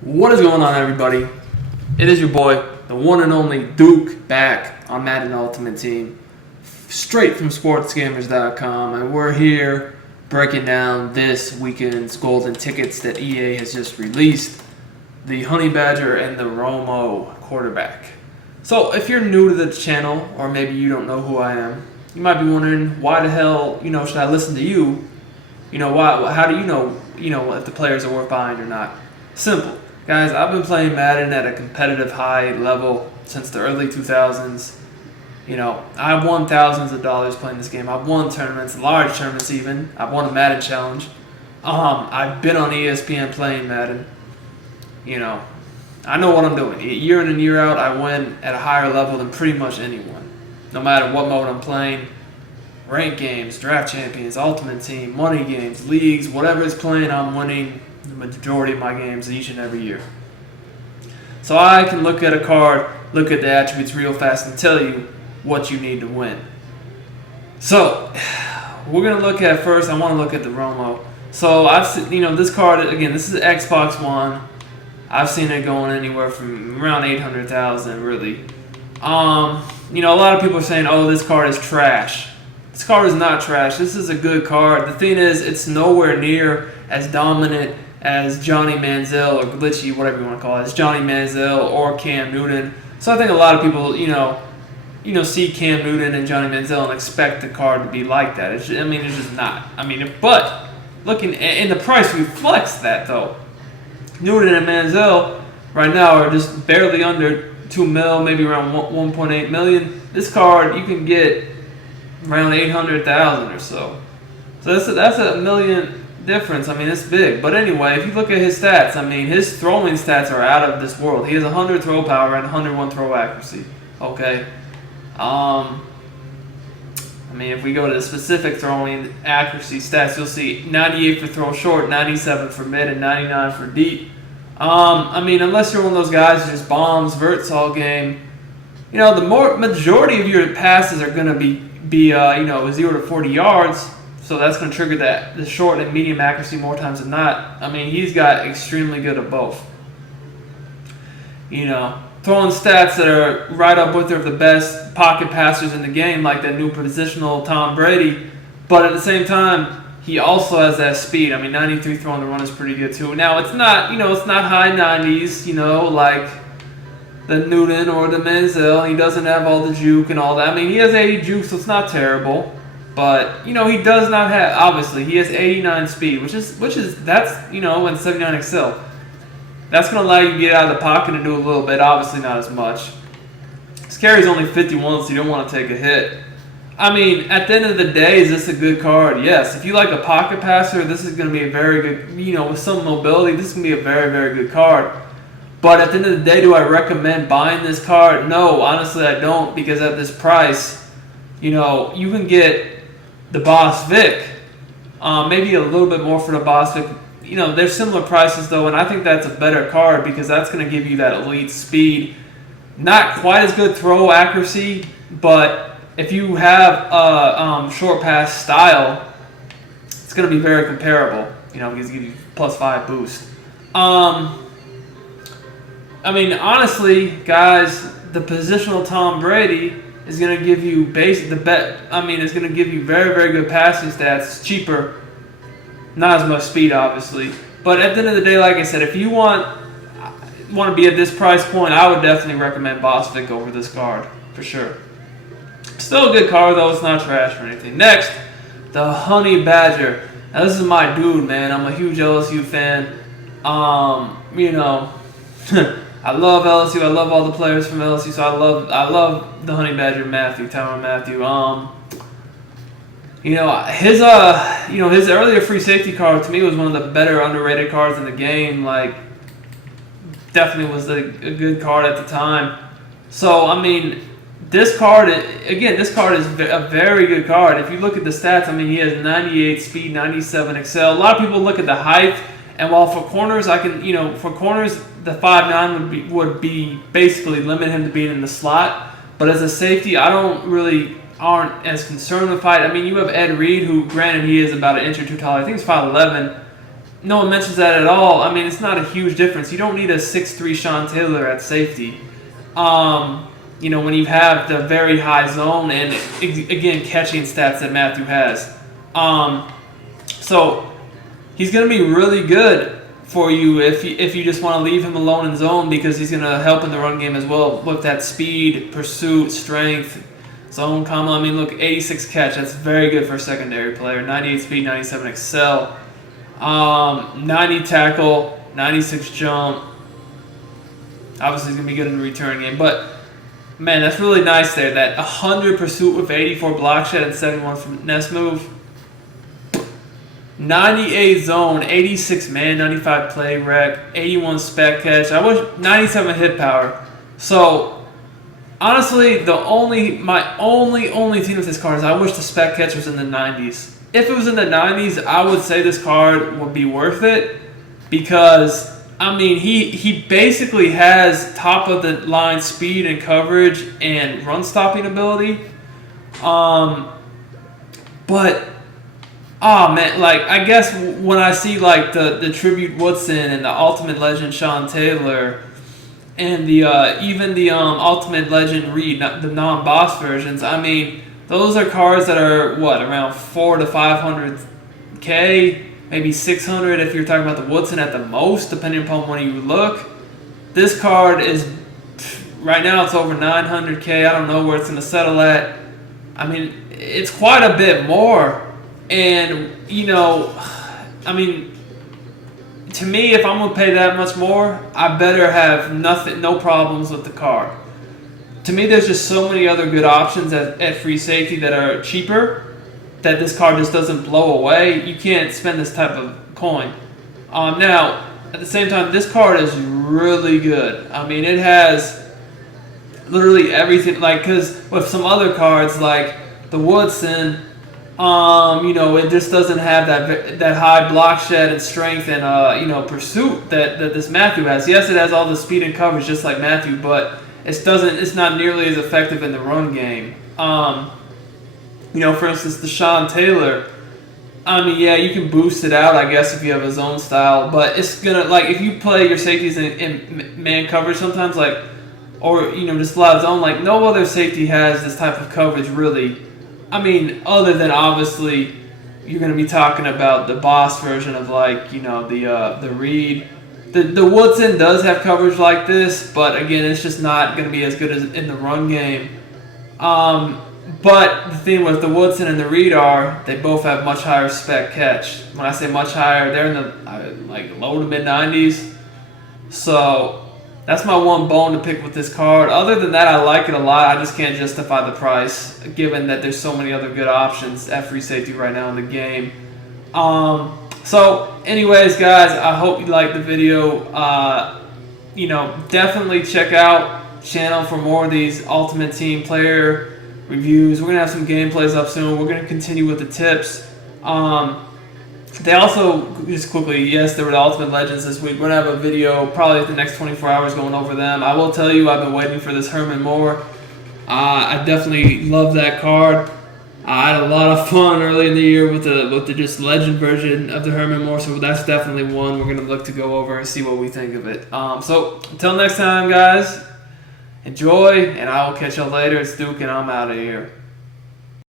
What is going on, everybody? It is your boy, the one and only Duke, back on Madden Ultimate Team, straight from Sportsgamerz.com, and we're here breaking down this weekend's golden tickets that EA has just released, the Honey Badger and the Romo quarterback. So, if you're new to the channel, or maybe you don't know who I am, you might be wondering, why the hell, should I listen to you? How do you know, if the players are worth buying or not? Simple. Guys, I've been playing Madden at a competitive high level since the early 2000s. I've won thousands of dollars playing this game. I've won tournaments, large tournaments even. I've won a Madden challenge. I've been on ESPN playing Madden. I know what I'm doing. Year in and year out, I win at a higher level than pretty much anyone. No matter what mode I'm playing. Ranked games, draft champions, ultimate team, money games, leagues, whatever is playing, I'm winning the majority of my games each and every year. So I can look at a card, look at the attributes real fast, and tell you what you need to win. So we're gonna look at first. I want to look at the Romo. So I've seen, this card again. This is Xbox One. I've seen it going anywhere from around 800,000, really. A lot of people are saying, "Oh, this card is trash." This card is not trash. This is a good card. The thing is, it's nowhere near as dominant as Johnny Manziel or glitchy, whatever you want to call it. It's Johnny Manziel or Cam Newton. So I think a lot of people, see Cam Newton and Johnny Manziel and expect the card to be like that. It's just not. But looking and the price reflects that though. Newton and Manziel right now are just barely under 2 mil, maybe around 1.8 million. This card you can get around 800,000 or so. So that's a million difference. It's big. But anyway, if you look at his stats, his throwing stats are out of this world. He has 100 throw power and 101 throw accuracy. Okay. If we go to the specific throwing accuracy stats, you'll see 98 for throw short, 97 for mid, and 99 for deep. Unless you're one of those guys who just bombs, verts all game, the majority of your passes are going to be 0 to 40 yards. So that's going to trigger the short and medium accuracy more times than not. He's got extremely good at both. Throwing stats that are right up with the best pocket passers in the game, like that new positional Tom Brady. But at the same time, he also has that speed. 93 throwing the run is pretty good too. Now it's not, it's not high 90s, like the Newton or the Manziel. He doesn't have all the juke and all that. He has 80 juke, so it's not terrible. But, he does not have, obviously, he has 89 speed, which is that's, in 79 XL. That's going to allow you to get out of the pocket and do a little bit, obviously not as much. His carry is only 51, so you don't want to take a hit. At the end of the day, is this a good card? Yes. If you like a pocket passer, this is going to be a very good, with some mobility, this is going to be a very, very good card. But at the end of the day, do I recommend buying this card? No, honestly, I don't, because at this price, you can get the Boss Vic, maybe a little bit more for the Boss Vic. They're similar prices though, and I think that's a better card because that's going to give you that elite speed. Not quite as good throw accuracy, but if you have a short pass style, it's going to be very comparable. Because it gives you +5 boost. Honestly, guys, the positional Tom Brady is going to give you it's going to give you very, very good passing stats, cheaper, not as much speed, obviously. But at the end of the day, like I said, if you want to be at this price point, I would definitely recommend Boss Vic over this card for sure. Still a good card though; it's not trash or anything. Next, the Honey Badger. Now this is my dude, man. I'm a huge LSU fan. I love LSU. I love all the players from LSU. So I love the Honey Badger, Tyrann Mathieu. His earlier free safety card to me was one of the better underrated cards in the game. Definitely was a good card at the time. So this card is a very good card. If you look at the stats, he has 98 speed, 97 XL. A lot of people look at the height, and while for corners, the 5'9" would be basically limit him to being in the slot. But as a safety, aren't as concerned with height. You have Ed Reed, who granted he is about an inch or two taller. I think he's 5'11", no one mentions that at all. I mean, it's not a huge difference. You don't need a 6'3" Sean Taylor at safety. When you have the very high zone and, again, catching stats that Matthew has. So he's going to be really good for you if you just want to leave him alone in zone, because he's going to help in the run game as well with that speed, pursuit, strength, zone combo. I mean, look, 86 catch. That's very good for a secondary player. 98 speed, 97 excel. 90 tackle, 96 jump. Obviously, he's going to be good in the return game. But, man, that's really nice there. That 100 pursuit with 84 block shed and 71 finesse move. 98 zone, 86 man, 95 play rec, 81 spec catch. 97 hit power. So, honestly, my only thing with this card is I wish the spec catch was in the 90s. If it was in the 90s, I would say this card would be worth it, because, I mean, he basically has top of the line speed and coverage and run stopping ability. But, oh man, like, I guess when I see like the Tribute Woodson and the Ultimate Legend Sean Taylor and even the Ultimate Legend Reed, the non-boss versions, I mean, those are cards that are around 400 to 500K, maybe 600 if you're talking about the Woodson at the most, depending upon when you look. This card is, right now it's over 900K. I don't know where it's going to settle at. I mean, it's quite a bit more. And, I mean, to me, if I'm going to pay that much more, I better have no problems with the card. To me, there's just so many other good options at free safety that are cheaper that this card just doesn't blow away. You can't spend this type of coin. Now, at the same time, this card is really good. I mean, it has literally everything. Like, because with some other cards like the Woodson, it just doesn't have that high block shed and strength and pursuit that this Matthew has. Yes, it has all the speed and coverage just like Matthew, but it's not nearly as effective in the run game. For instance, the Sean Taylor, I mean, yeah, you can boost it out, I guess, if you have a zone style, but it's gonna, like, if you play your safeties in man coverage sometimes, like, or, just a lot of zone, like, no other safety has this type of coverage, really. I mean, other than, obviously, you're gonna be talking about the boss version of, like, the Reed. The Woodson does have coverage like this, but again, it's just not going to be as good as in the run game. But the thing with the Woodson and the Reed are, they both have much higher spec catch. When I say much higher, they're in the low to mid 90s. So that's my one bone to pick with this card. Other than that, I like it a lot. I just can't justify the price, given that there's so many other good options at free safety right now in the game. So, anyways, guys, I hope you liked the video. Definitely check out the channel for more of these Ultimate Team player reviews. We're going to have some gameplays up soon. We're going to continue with the tips. They also, just quickly, yes, there were the Ultimate Legends this week. We're going to have a video probably the next 24 hours going over them. I will tell you, I've been waiting for this Herman Moore. I definitely love that card. I had a lot of fun early in the year with the just legend version of the Herman Moore, so that's definitely one we're going to look to go over and see what we think of it. So until next time, guys, enjoy, and I will catch y'all later. It's Duke, and I'm out of here.